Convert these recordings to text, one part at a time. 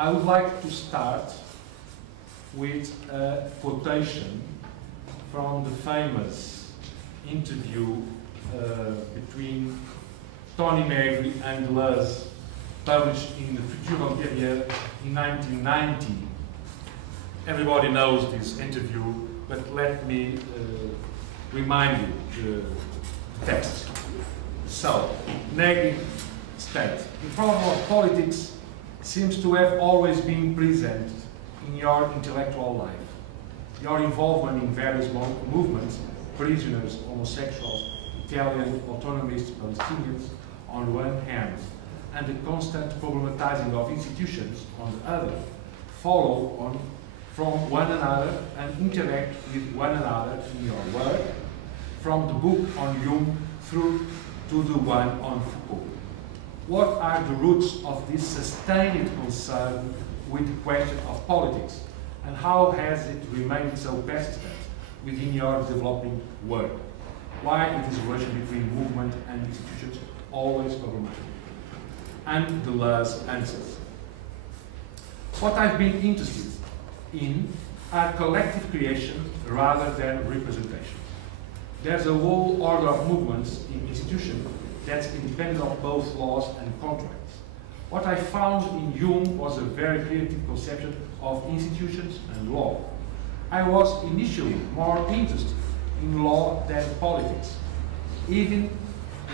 I would like to start with a quotation from the famous interview between Tony Negri and Deleuze, published in the Futur Ultérieur in 1990. Everybody knows this interview, but let me remind you the text. So, Negri states, the problem of politics seems to have always been present in your intellectual life. Your involvement in various movements, prisoners, homosexuals, Italian autonomist Palestinians on one hand, and the constant problematizing of institutions on the other, follow on from one another and interact with one another in your work, from the book on Jung through to the one on Foucault. What are the roots of this sustained concern with the question of politics, and how has it remained so persistent within your developing work? Why is this relation between movement and institutions always problematic? And Deleuze answers. What I've been interested in are collective creation rather than representation. There's a whole order of movements in institutions that's independent of both laws and contracts. What I found in Jung was a very creative conception of institutions and law. I was initially more interested in law than politics. Even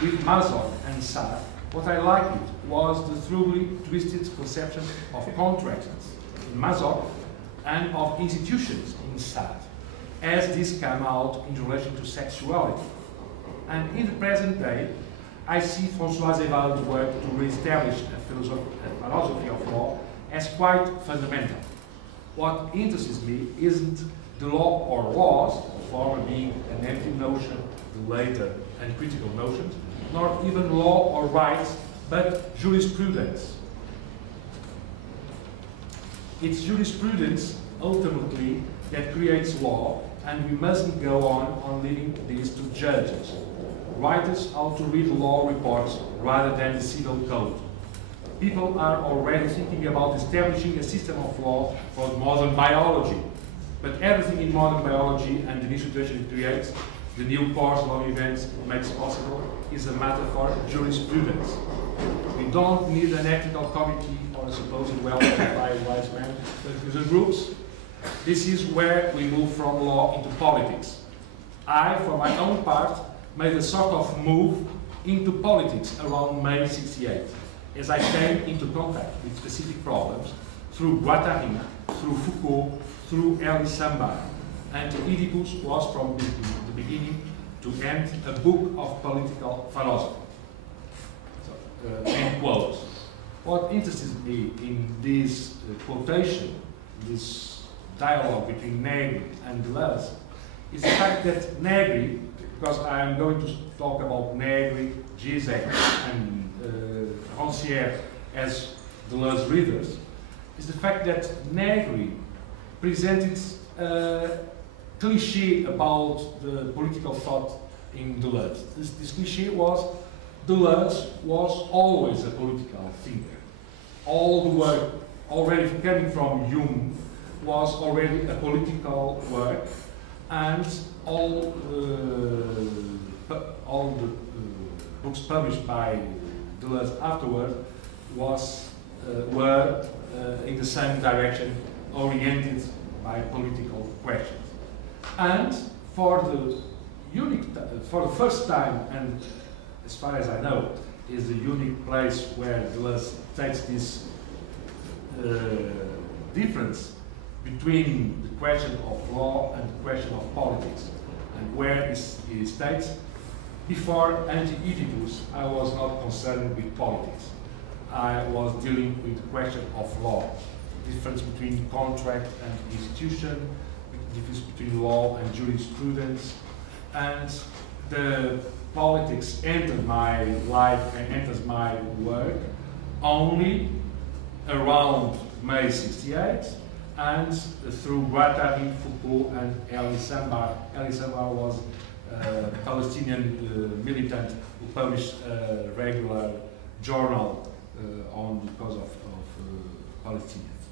with Mazon and Sartre, what I liked was the truly twisted conception of contracts in Mazon and of institutions in Sartre, as this came out in relation to sexuality. And in the present day, I see François Zéval's work to re-establish a philosophy of law as quite fundamental. What interests me isn't the law or laws, the former being an empty notion, the later and critical notions, nor even law or rights, but jurisprudence. It's jurisprudence, ultimately, that creates law, and we mustn't go on leaving this to judges. Writers ought to read law reports rather than the civil code. People are already thinking about establishing a system of law for modern biology. But everything in modern biology and the new situation it creates, the new course of events it makes possible, is a matter for jurisprudence. We don't need an ethical committee or a supposed well-qualified wise man, but the groups. This is where we move from law into politics. I, for my own part, made a sort of move into politics around May '68, as I came into contact with specific problems through Guattari, through Foucault, through Elie Samba, and Oedipus was from the beginning to end a book of political philosophy. So, end quote. What interests me in this quotation, this dialogue between Negri and Deleuze, is the fact that Negri, because I am going to talk about Negri, Zizek, and Ranciere as Deleuze readers, is the fact that Negri presented a cliché about the political thought in Deleuze. This cliché was Deleuze was always a political thinker. All the work already coming from Jung was already a political work, and all the books published by Deleuze afterward were in the same direction, oriented by political questions. And for the first time, and as far as I know, is the unique place where Deleuze takes this difference between the question of law and the question of politics, and where he states, before anti-Oedipus, I was not concerned with politics. I was dealing with the question of law, the difference between contract and institution, the difference between law and jurisprudence, and the politics entered my life and enters my work only around May '68, and through Guattari, Foucault, and Elie Samba. Elie Samba was a Palestinian militant who published a regular journal on the cause of Palestinians.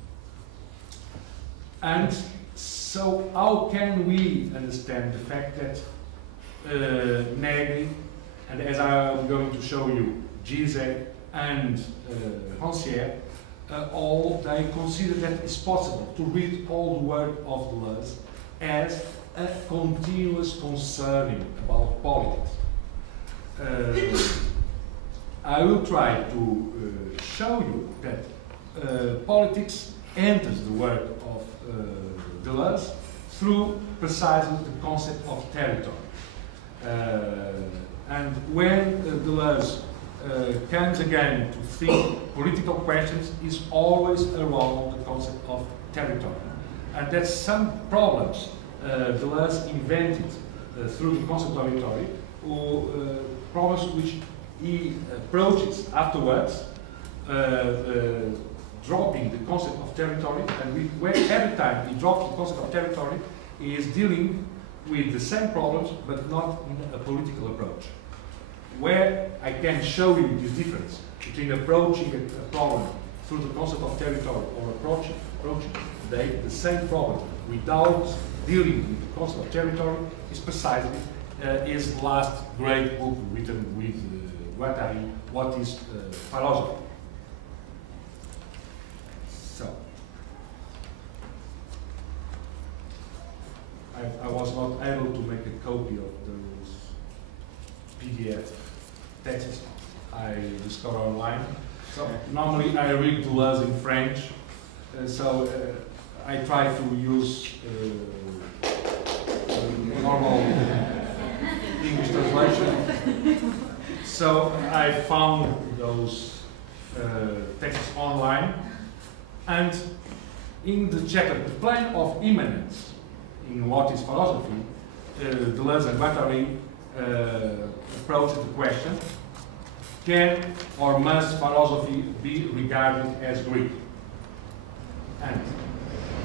And so how can we understand the fact that Negri, and as I'm going to show you, Zizek and Ranciere, all they consider that it's possible to read all the work of Deleuze as a continuous concerning about politics. I will try to show you that politics enters the work of Deleuze through precisely the concept of territory. And when Deleuze comes again to think political questions, is always around the concept of territory. And that some problems Deleuze invented through the concept of territory, or problems which he approaches afterwards, dropping the concept of territory, and every time he drops the concept of territory, he is dealing with the same problems, but not in a political approach. Where I can show you this difference between approaching a problem through the concept of territory or approaching the same problem without dealing with the concept of territory is precisely his last great book written with Guattari, What is Philosophy? So, I was not able to make a copy of those PDF texts I discovered online. So normally I read Deleuze in French, so I try to use normal English translation. So I found those texts online, and in the chapter, the plane of immanence in What is Philosophy, Deleuze and Guattari approached the question, can or must philosophy be regarded as Greek? And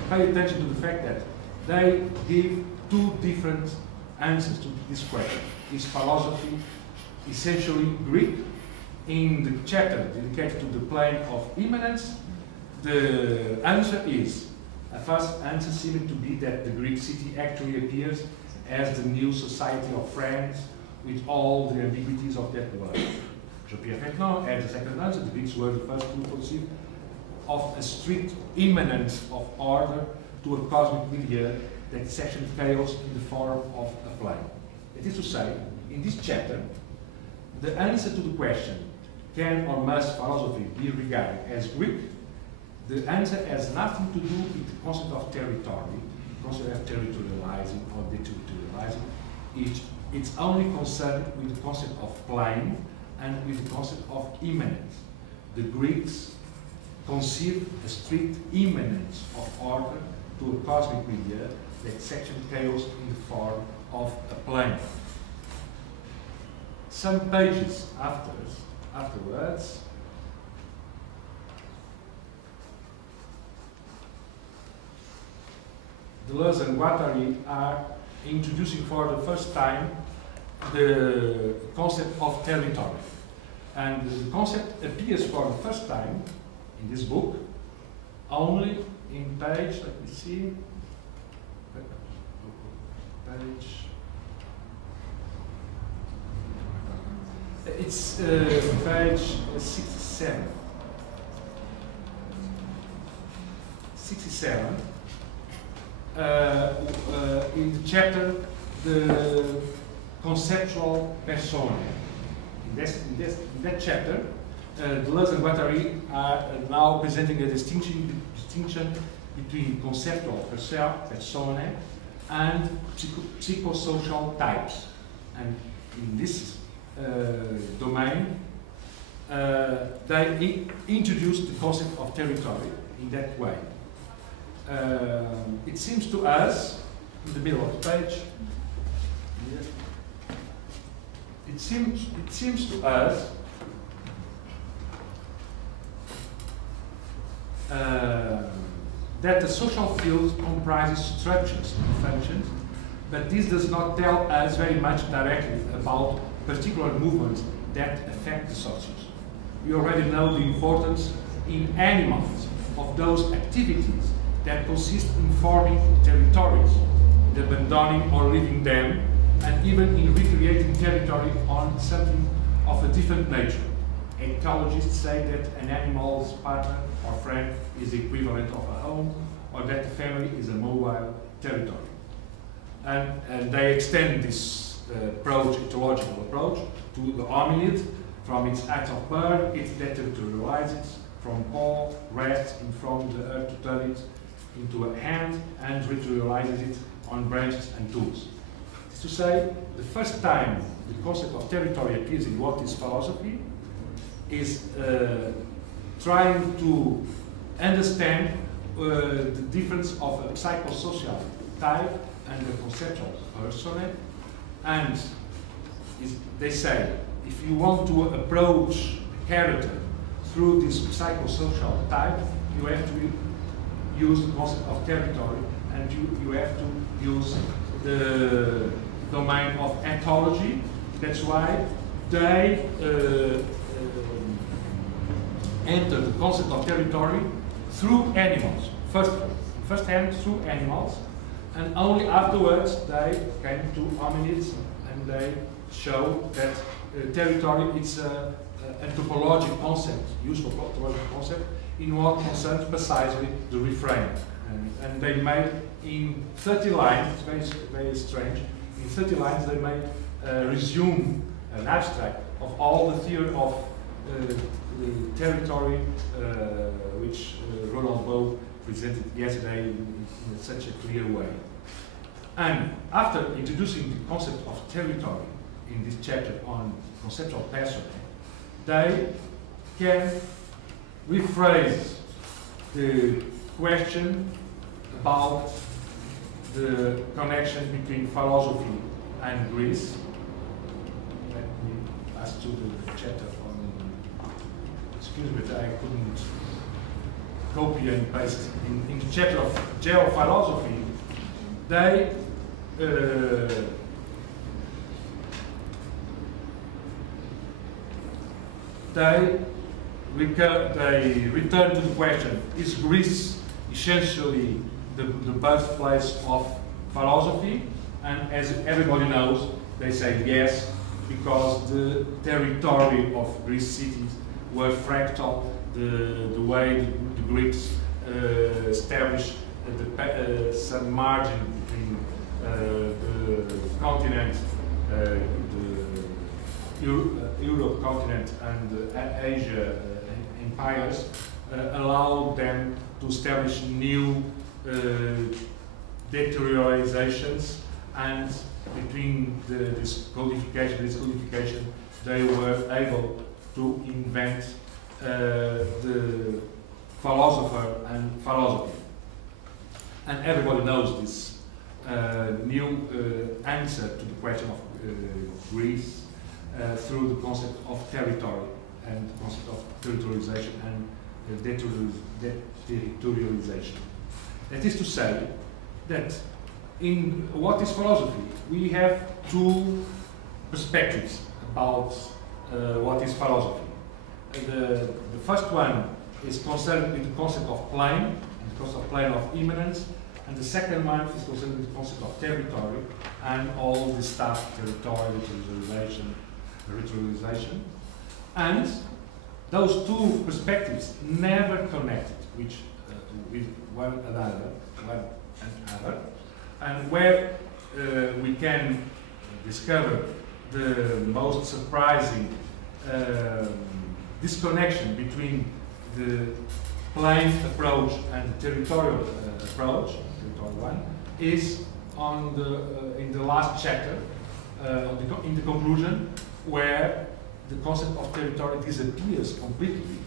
pay attention to the fact that they give two different answers to this question. Is philosophy essentially Greek? In the chapter dedicated to the plane of immanence, the answer is, a first answer seeming to be that the Greek city actually appears as the new society of friends with all the ambiguities of that word. Jean-Pierre Fetnant adds a second answer. The Greeks were the first to conceive of a strict immanence of order to a cosmic milieu that sectioned chaos in the form of a plane. That is to say, in this chapter, the answer to the question, can or must philosophy be regarded as Greek, the answer has nothing to do with the concept of territory, the concept of territorializing or deterritorializing. It's only concerned with the concept of plane and with the concept of immanence. The Greeks conceived a strict immanence of order to a cosmic milieu that sectioned chaos in the form of a plane. Some pages afterwards, Deleuze and Guattari are introducing for the first time the concept of territory. And the concept appears for the first time in this book only in page, let me see, page, it's page 67. 67. In the chapter, the conceptual persona. In that chapter, Deleuze and Guattari are now presenting a distinction between conceptual personae and psychosocial types. And in this domain, they introduced the concept of territory in that way. It seems to us, in the middle of the page, it seems to us that the social field comprises structures and functions, but this does not tell us very much directly about particular movements that affect the socios. We already know the importance in animals of those activities that consists in forming territories, in abandoning or leaving them, and even in recreating territory on something of a different nature. Ecologists say that an animal's partner or friend is the equivalent of a home, or that the family is a mobile territory. And they extend this ecological approach to the hominid. From its act of birth, it deterritorializes from paw, rests in from the earth to turn it into a hand, and ritualizes it on branches and tools. It's to say, the first time the concept of territory appears in what is philosophy is trying to understand the difference of a psychosocial type and a conceptual persona. And they say, if you want to approach character through this psychosocial type, you have to use the concept of territory, and you have to use the domain of ethology. That's why they enter the concept of territory through animals. First hand through animals, and only afterwards they came to hominids, and they show that territory is an anthropological concept, useful anthropological concept, in what concerns precisely the refrain. And they made in 30 lines, it's very strange, in 30 lines they made resume an abstract of all the theory of the territory which Roland Bow presented yesterday in such a clear way. And after introducing the concept of territory in this chapter on conceptual persona, they can rephrase the question about the connection between philosophy and Greece. Let me pass to the chapter on, excuse me, I couldn't copy and paste. In the chapter of geophilosophy, they return to the question, is Greece essentially the birthplace of philosophy? And as everybody knows, they say yes, because the territory of Greek cities were fractal, the way the Greeks established some margin between the continent, the Europe continent and the Asia empires, allowed them to establish new deteriorations, and between this codification, they were able to invent the philosopher and philosophy. And everybody knows this new answer to the question of Greece through the concept of territory and the concept of territorialization and deterritorialization. That is to say that in what is philosophy, we have two perspectives about what is philosophy. The first one is concerned with the concept of plane, and the concept of plane of immanence, and the second one is concerned with the concept of territory and all the stuff, territory, ritualization. And those two perspectives never connected with one another, and where we can discover the most surprising disconnection between the plane approach and the territorial approach, territorial one, is on in the last chapter, in the conclusion, where the concept of territory disappears completely,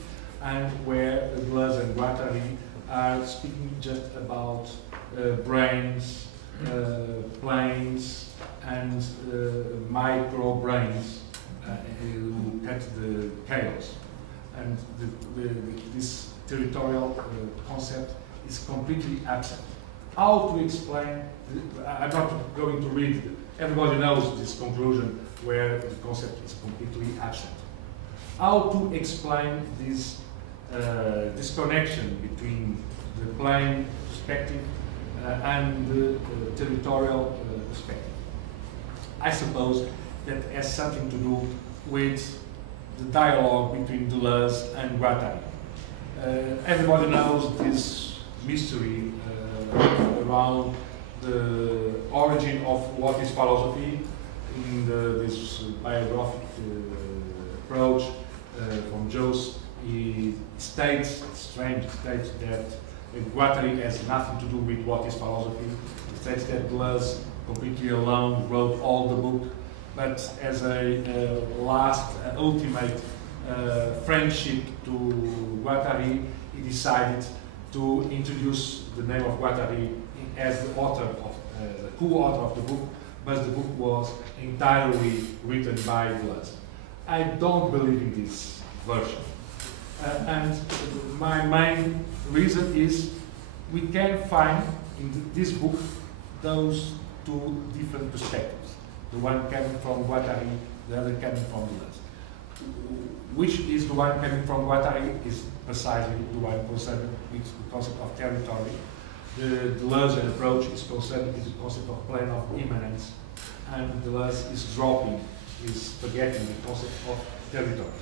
and where Deleuze and Guattari are speaking just about brains, planes, and micro brains who cut the chaos. And this territorial concept is completely absent. How to explain? I'm not going to read. Everybody knows this conclusion where the concept is completely absent. How to explain this disconnection between the plane perspective and the territorial perspective. I suppose that has something to do with the dialogue between Deleuze and Guattari. Everybody knows this mystery around the origin of what is philosophy in this biographic approach from Joyce. He states, states that Guattari has nothing to do with what is philosophy. He states that Deleuze completely alone wrote all the book, but as a last ultimate friendship to Guattari, he decided to introduce the name of Guattari as the author of the co-author of the book, but the book was entirely written by Deleuze. I don't believe in this version. And my main reason is we can find in this book those two different perspectives. The one coming from Guattari, the other coming from Deleuze. Which is the one coming from Guattari is precisely the one concerned with the concept of territory. The Deleuze approach is concerned with the concept of plane of immanence, and Deleuze is dropping, is forgetting the concept of territory.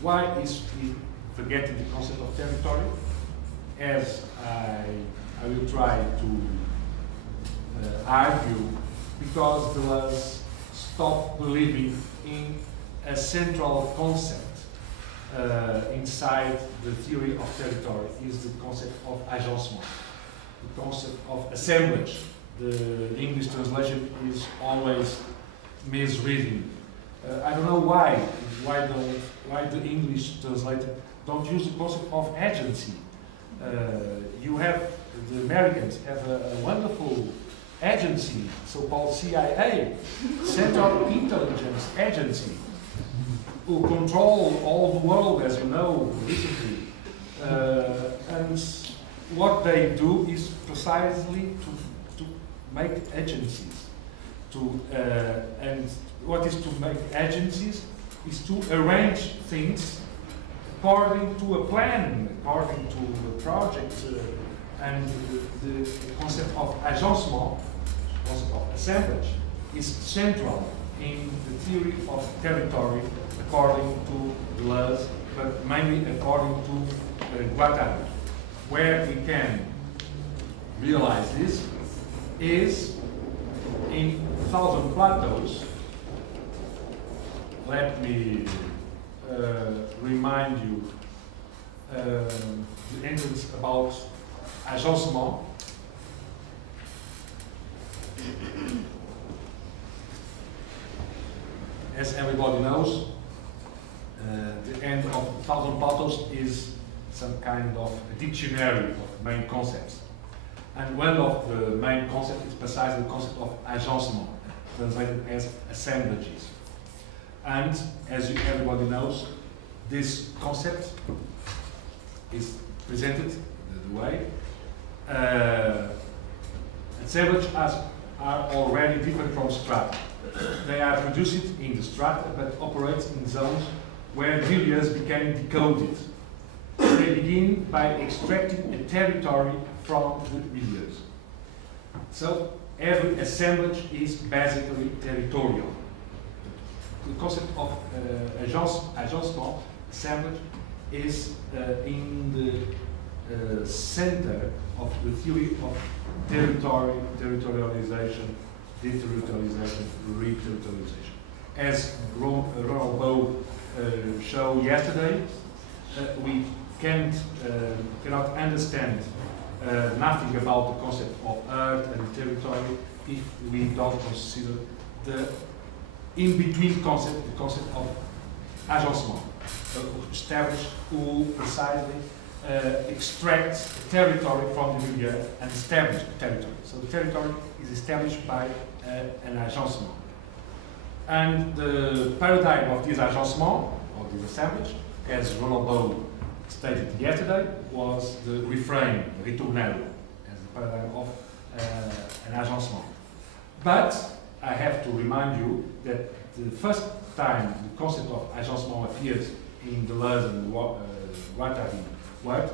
Why is he forgetting the concept of territory? As I will try to argue, because Deleuze stopped believing in a central concept inside the theory of territory, is the concept of agencement, the concept of assemblage. The English translation is always misreading. I don't know why the English translator don't use the concept of agency. You have, the Americans have a wonderful agency, so-called CIA, Central Intelligence Agency, who control all the world, as you know, recently. And what they do is precisely to make agencies. And what is to make agencies is to arrange things according to a plan, according to a project, and the concept of agencement, the concept of assemblage, is central in the theory of territory, according to Deleuze, but mainly according to Guattari. Where we can realize this is in Thousand Plateaus. Let me remind you the entrance about agencement. As everybody knows, the end of Thousand Plateaus is some kind of a dictionary of main concepts. And one of the main concepts is precisely the concept of agencement, translated as assemblages. And as everybody knows, this concept is presented the way. Assemblages are already different from strata. They are produced in the strata, but operate in zones where milieux became decoded. They begin by extracting a territory from the milieux. So every assemblage is basically territorial. The concept of agencement, assemblage, is in the center of the theory of territory, territorialization, deterritorialization, re-territorialization. As Ronald Bow showed yesterday, we cannot understand nothing about the concept of earth and territory if we don't consider the in-between concept, the concept of agencement, established who precisely extracts territory from the milieu and establish territory. So the territory is established by an agencement. And the paradigm of this agencement, or this assemblage, as Ronald Bow stated yesterday, was the refrain, ritornello, as the paradigm of an agencement. But I have to remind you that the first time the concept of agencement appears in Deleuze and Guattari work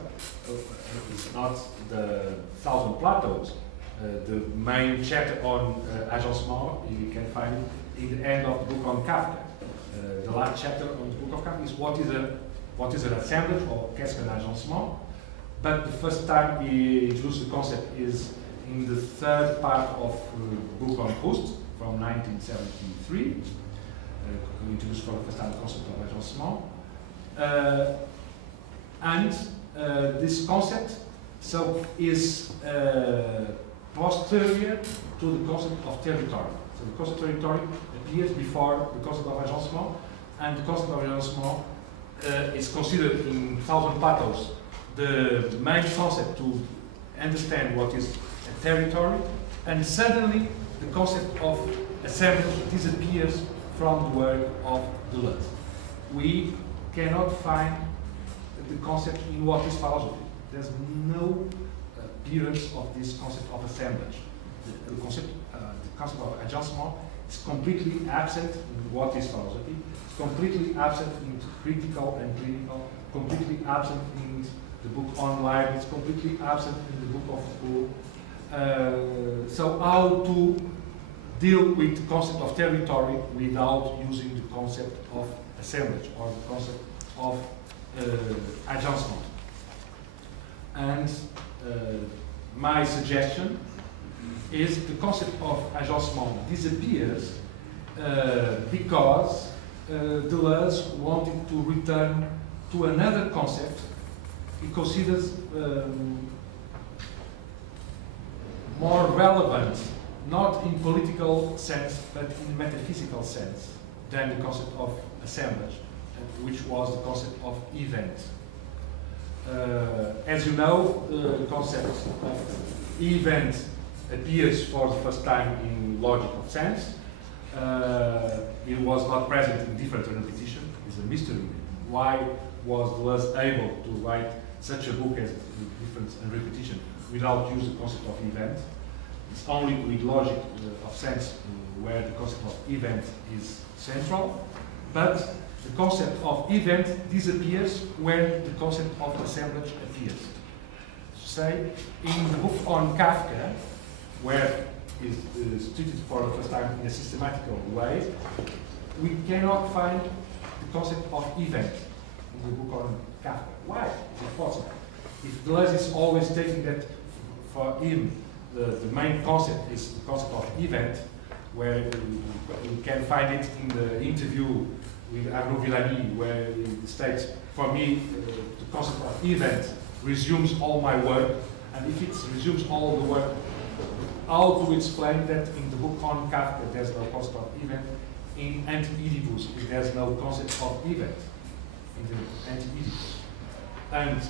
is not the Thousand Plateaus. The main chapter on agencement, you can find it in the end of the book on Kafka. The last chapter on the book of Kafka is what is an assemblage, or qu'est-ce qu'un agencement. But the first time he introduced the concept is in the third part of the book on Proust from 1973. He introduced for the first time the concept of agencement. This concept is posterior to the concept of territory. So the concept of territory appears before the concept of agencement, and the concept of agencement is considered in Thousand Plateaus the main concept to understand what is a territory, and suddenly the concept of assemblage disappears from the work of Deleuze. We cannot find the concept in what is philosophy. There's no appearance of this concept of assemblage. The concept of agencement is completely absent in what is philosophy. It's completely absent in critical and clinical. Completely absent in the book on life. It's completely absent in the book of school. So how to deal with the concept of territory without using the concept of assemblage or the concept of agencement? And my suggestion is the concept of agencement disappears because Deleuze wanted to return to another concept he considers more relevant, not in political sense, but in metaphysical sense, than the concept of assemblage, which was the concept of event. As you know, the concept of event appears for the first time in logical sense. It was not present in difference and repetition. It's a mystery. Why was Deleuze able to write such a book as difference and repetition without using the concept of event? It's only with logic of sense where the concept of event is central, but the concept of event disappears when the concept of assemblage appears. Say, in the book on Kafka, where it is treated for the first time in a systematical way, we cannot find the concept of event in the book on Kafka. Why is it possible? If Deleuze is always stating that for him the main concept is the concept of event, where you can find it in the interview with Arnaud Villani, where he states, for me, the concept of event resumes all my work, and if it resumes all the work, how to explain that in the book on Kafka there's no concept of event, in Anti-Oedipus there's no concept of event, in the Anti-Oedipus. And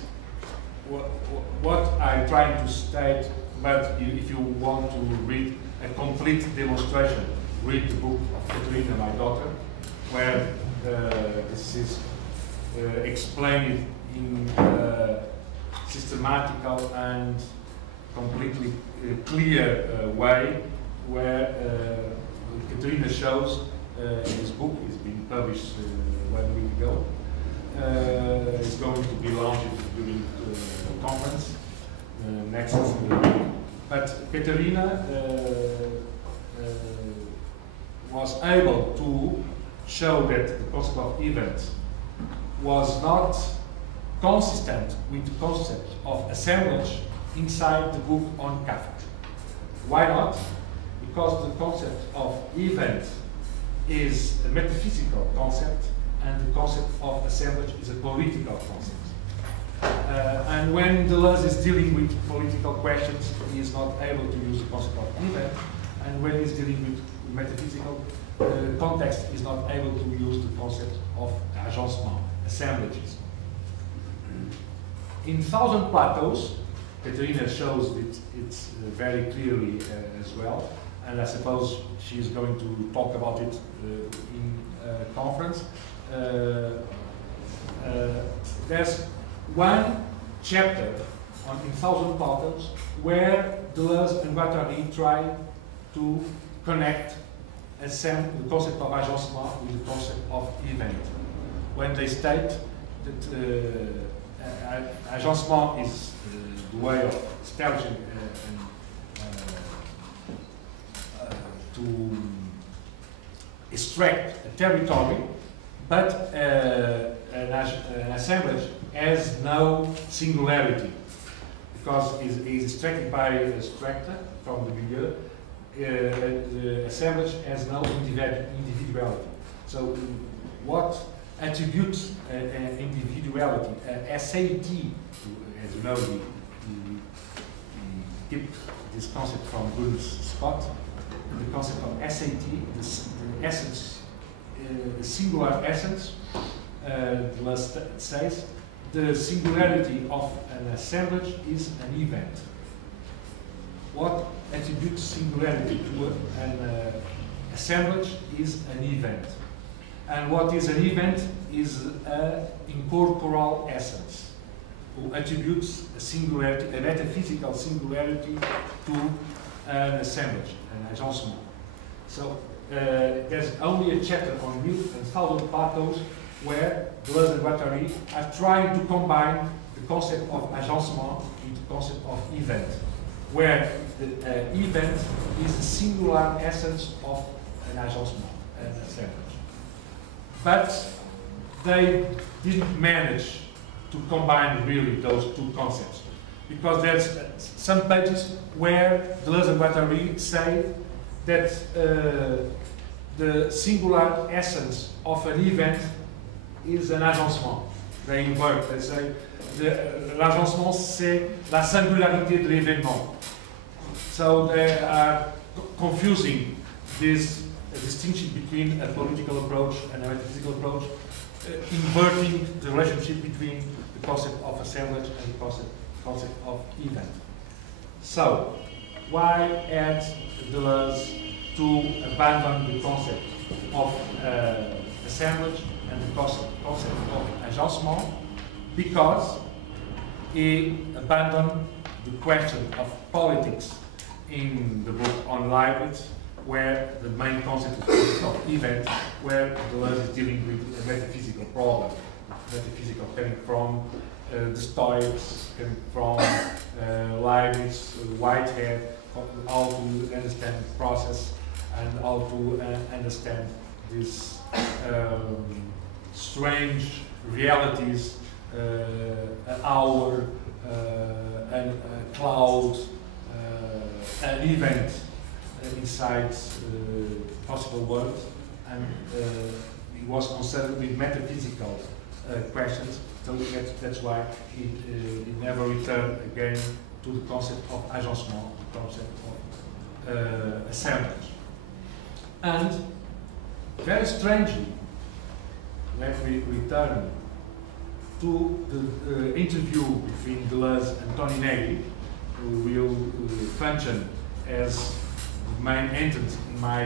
what I'm trying to state, but if you want to read a complete demonstration, read the book of Katerina, my daughter, where this is explained in a systematical and completely clear way, where Katerina shows this book is being published 1 week ago. It's going to be launched during the conference next week. But Katerina was able to show that the concept of event was not consistent with the concept of assemblage inside the book on Kafka. Why not? Because the concept of event is a metaphysical concept, and the concept of assemblage is a political concept. And when Deleuze is dealing with political questions, he is not able to use the concept of event, and when he's dealing with metaphysical context, he is not able to use the concept of agencement, assemblages. In Thousand Plateaus, Katerina shows it very clearly as well, and I suppose she is going to talk about it in a conference. There's one chapter in Thousand Plateaus where Deleuze and Guattari try to connect the concept of agencement with the concept of event, when they state that agencement is the way of establishing to extract a territory, but an assemblage has no singularity because it is extracted by a extractor from the milieu. The assemblage has no individuality. So, what attributes individuality? SAT, as you know, we kept this concept from Bruce Scott. The concept of SAT, the essence, the singular essence, Deleuze says, the singularity of an assemblage is an event. What attributes singularity to an assemblage is an event. And what is an event is an incorporeal essence, who attributes a singularity, a metaphysical singularity to an assemblage, an agencement. So there's only a chapter on Mill and Salvador Patos where Deleuze and Guattari are trying to combine the concept of agencement with the concept of event, where the event is the singular essence of an agencement, an assemblage. But they didn't manage to combine really those two concepts, because there's some pages where Deleuze and Guattari say that the singular essence of an event is an agencement. They invert, they say l'agencement c'est la singularité de l'événement. So they are confusing this distinction between a political approach and a metaphysical approach, inverting the relationship between the concept of assemblage and the concept of event. So, why add Deleuze to abandon the concept of assemblage and the concept of agencement? Because he abandoned the question of politics in the book on Leibniz, where the main concept is of event, where Deleuze is dealing with a metaphysical problem, metaphysical coming from the Stoics, coming from Leibniz, Whitehead, how to understand the process and how to understand these strange realities, an hour, a cloud, an event inside possible world, and he was concerned with metaphysical questions. So that's why he never returned again to the concept of agencement, the concept of assemblage. And very strangely, let me return to the interview between Deleuze and Tony Negri, who will function as the main entrance in my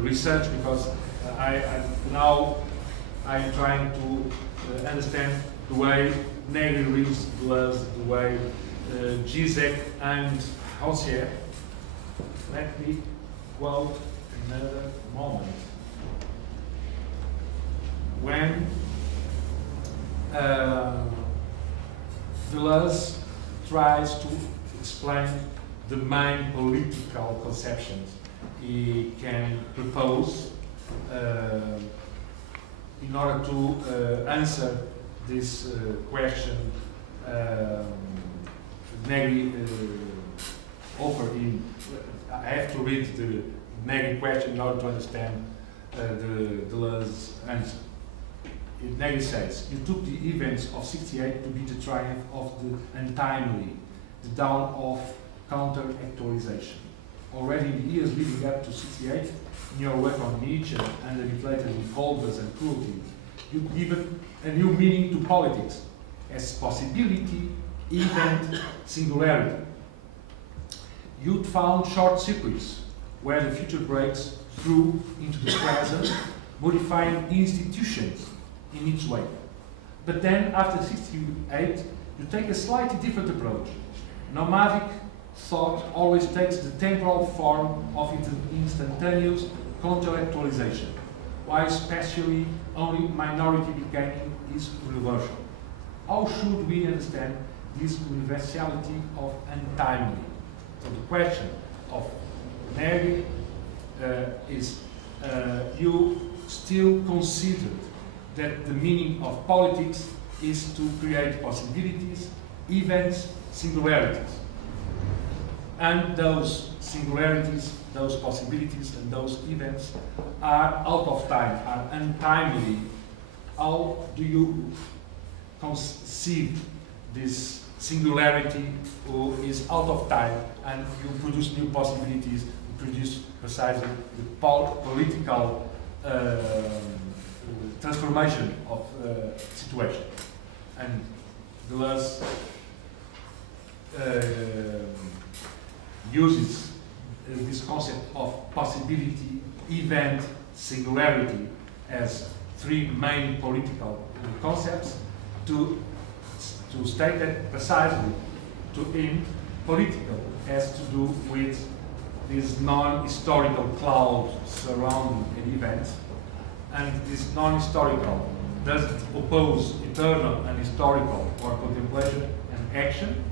research, because I'm trying to understand the way Negri reads Deleuze, the way Zizek and Ranciere. Let me quote another moment. When Deleuze tries to explain the main political conceptions he can propose in order to answer this question, Negri offered him. I have to read the Negri question in order to understand the Deleuze answer. Negri says, "You took the events of '68 to be the triumph of the untimely, the dawn of counter-actualization. Already in the years leading up to '68, in your work on Nietzsche and the mutilated with coldness and cruelty, you given a new meaning to politics as possibility, event, singularity. You'd found short circuits where the future breaks through into the present, modifying institutions in its way. But then, after '68, you take a slightly different approach. Nomadic thought always takes the temporal form of instantaneous counter-actualization, while spatially only minority becoming is universal. How should we understand this universality of untimely? So the question of Negri is, you still consider that the meaning of politics is to create possibilities, events, singularities. And those singularities, those possibilities, and those events are out of time, are untimely. How do you conceive this singularity who is out of time, and you produce new possibilities, you produce precisely the political transformation of situation? And Deleuze uses this concept of possibility, event, singularity as three main political concepts to state that precisely to him political has to do with this non-historical cloud surrounding an event, and this non-historical doesn't oppose eternal and historical or contemplation and action.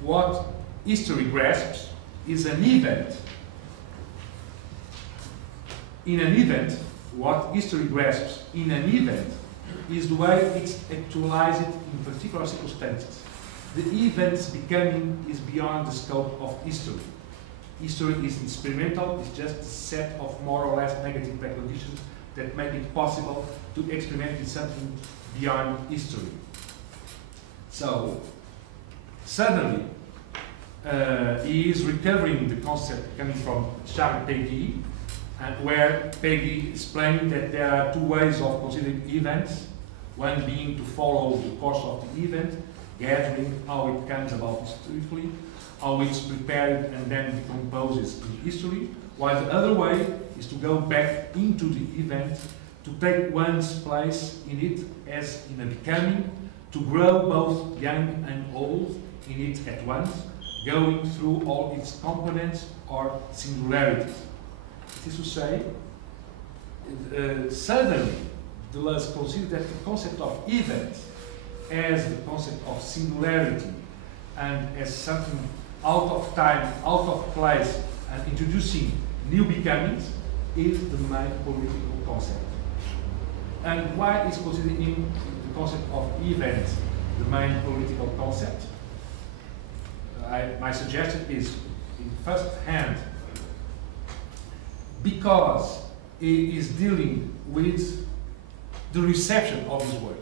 What history grasps is an event. In an event, what history grasps in an event is the way it's actualized in particular circumstances. The event's becoming is beyond the scope of history. History is experimental, it's just a set of more or less negative preconditions that make it possible to experiment with something beyond history. So, suddenly, he is recovering the concept coming from Charles Péguy, and where Péguy explained that there are two ways of considering events, one being to follow the course of the event, gathering how it comes about historically, how it's prepared and then decomposes in history, while the other way is to go back into the event, to take one's place in it as in a becoming, to grow both young and old in it at once, going through all its components or singularities. It is to say, suddenly, Deleuze considered that the concept of event as the concept of singularity and as something out of time, out of place, and introducing new becomings is the main political concept. And why is considering the concept of event the main political concept? My suggestion is, in first hand, because he is dealing with the reception of his work.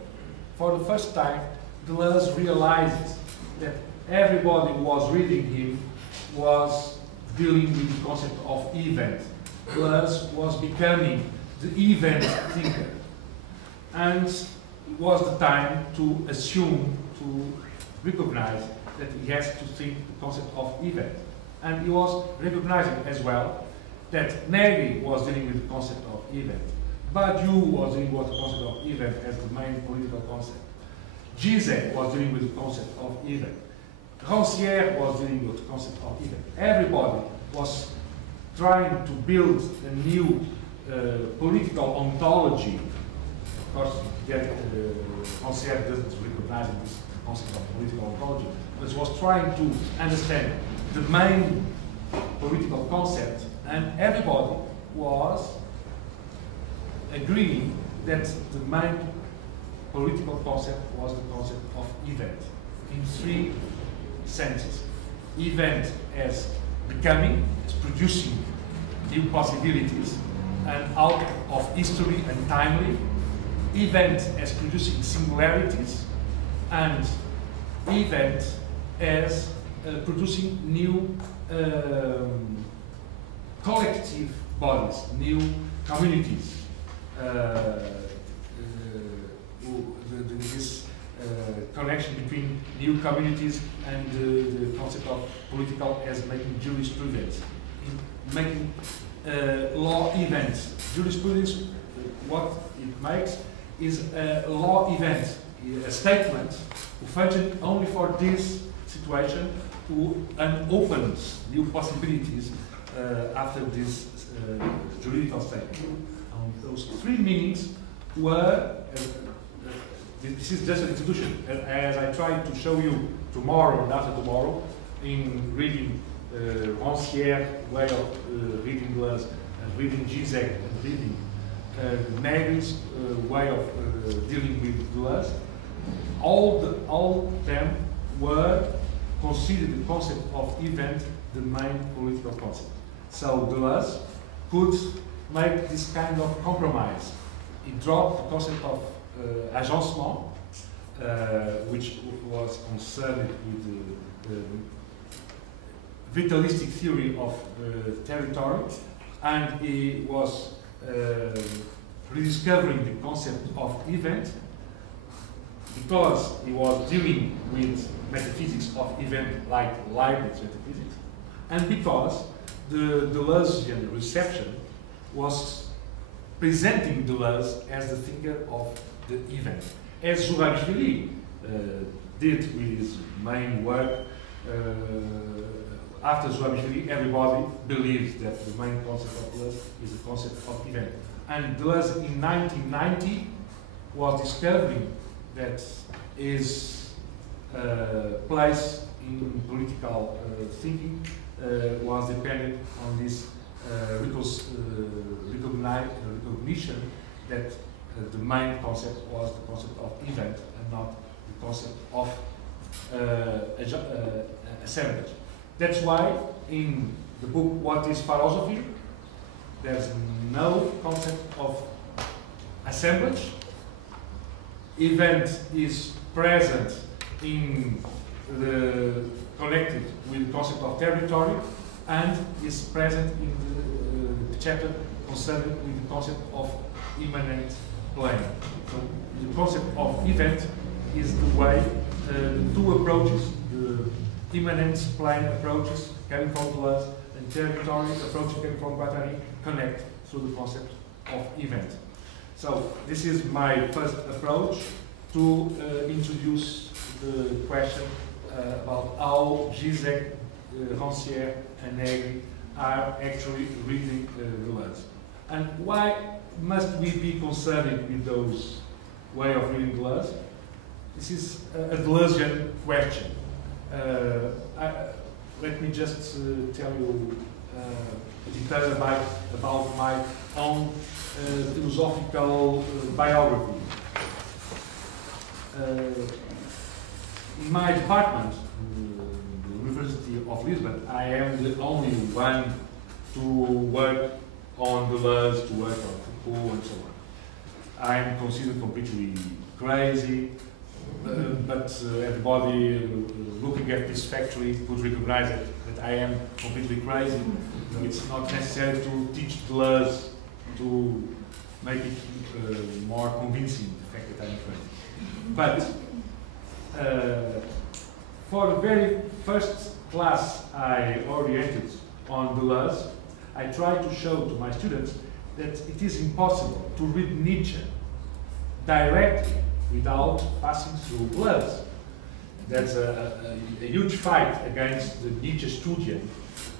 For the first time, Deleuze realizes that everybody who was reading him was dealing with the concept of event. Deleuze was becoming the event thinker. And it was the time to assume, to recognize that he has to think the concept of event. And he was recognizing as well that Negri was dealing with the concept of event. Badiou was dealing with the concept of event as the main political concept. Zizek was dealing with the concept of event. Ranciere was dealing with the concept of event. Everybody was trying to build a new political ontology. Of course, Ranciere doesn't recognize this concept of political ontology, but was trying to understand the main political concept, and everybody was agreeing that the main political concept was the concept of event in three senses. Event as becoming, as producing new possibilities and out of history and timely. Event as producing singularities, and event as producing new collective bodies, new communities. This connection between new communities and the concept of political as making jurisprudence, making law events. Jurisprudence, what it makes is a law event, a statement who functions only for this situation, and opens new possibilities after this juridical statement. Those three meanings were this is just an introduction. As I try to show you tomorrow and after tomorrow, in reading Ranciere way of reading Deleuze, and reading Zizek, and reading Negri's way of dealing with Deleuze, all of them were considered the concept of event the main political concept. So Deleuze could make this kind of compromise. He dropped the concept of agencement, which was concerned with the vitalistic theory of territory, and he was rediscovering the concept of event because he was dealing with metaphysics of event like Leibniz metaphysics, and because the Deleuzian reception was presenting Deleuze as the thinker of the event, as Zurabishvili did with his main work. After Zurabishvili, everybody believes that the main concept of Deleuze is the concept of event. And Deleuze in 1990 was discovering that his place in political thinking was dependent on this recognition that the main concept was the concept of event and not the concept of assemblage. That's why in the book What is Philosophy, there's no concept of assemblage. Event is present in the connected with the concept of territory, and is present in the chapter concerned with the concept of immanent plane. So the concept of event is the way the two approaches, the immanent plane approaches coming from Deleuze and territory approaches coming from Guattari, connect through the concept of event. So this is my first approach to introduce the question about how Zizek, Ranciere and Negri are actually reading Deleuze. And why must we be concerned with those way of reading Deleuze? This is a Deleuzian question. Let me just tell you a detail about my own philosophical biography. In my department, the University of Lisbon, I am the only one to work on Deleuze, to work on Foucault, and so on. I am considered completely crazy, but everybody looking at this factory could recognize that I am completely crazy. It's not necessary to teach Deleuze to make it more convincing, the fact that I'm crazy. But for the very first class I oriented on Deleuze, I tried to show to my students that it is impossible to read Nietzsche directly without passing through Deleuze. That's a huge fight against the Nietzsche Studien.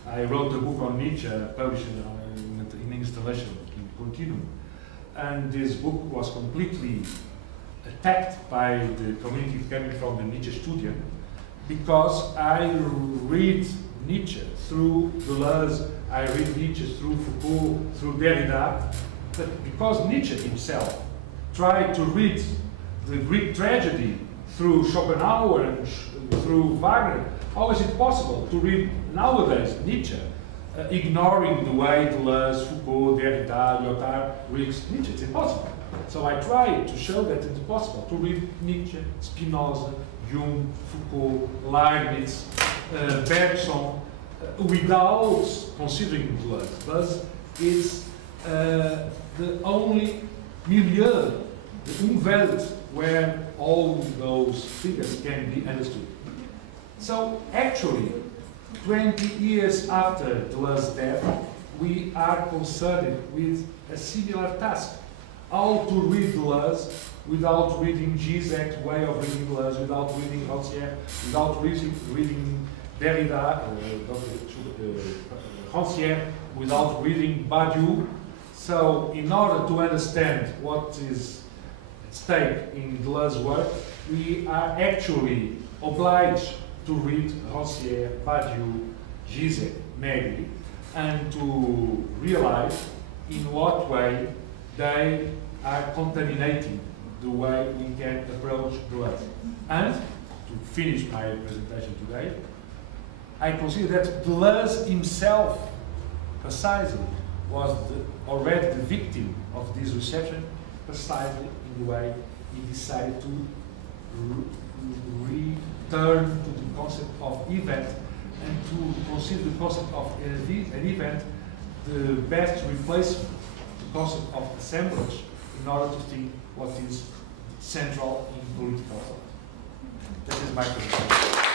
I wrote a book on Nietzsche, published in installation in Continuum. And this book was completely attacked by the community coming from the Nietzsche Studien, because I read Nietzsche through Deleuze, I read Nietzsche through Foucault, through Derrida, but because Nietzsche himself tried to read the Greek tragedy through Schopenhauer and through Wagner, how is it possible to read nowadays Nietzsche, ignoring the way Deleuze, Foucault, Derrida, Lyotard reads Nietzsche? It's impossible. So I tried to show that it's possible to read Nietzsche, Spinoza, Jung, Foucault, Leibniz, Bergson, without considering Deleuze. Deleuze is the only milieu, the Umwelt, where all those figures can be understood. So actually, 20 years after Deleuze's death, we are concerned with a similar task: how to read Deleuze without reading Zizek's way of reading Deleuze, without reading Ranciere, without reading Derrida, Ranciere, without reading Badiou. So in order to understand what is stake in Deleuze's work, we are actually obliged to read Ranciere, Badiou, Zizek, Negri, and to realize in what way they are contaminating the way we can approach Deleuze. And to finish my presentation today, I consider that Deleuze himself, precisely, was already the victim of this reception, precisely in the way he decided to return to the concept of event and to consider the concept of an event the best replacement, the concept of assemblage, in order to think what is central in political thought. That is my presentation.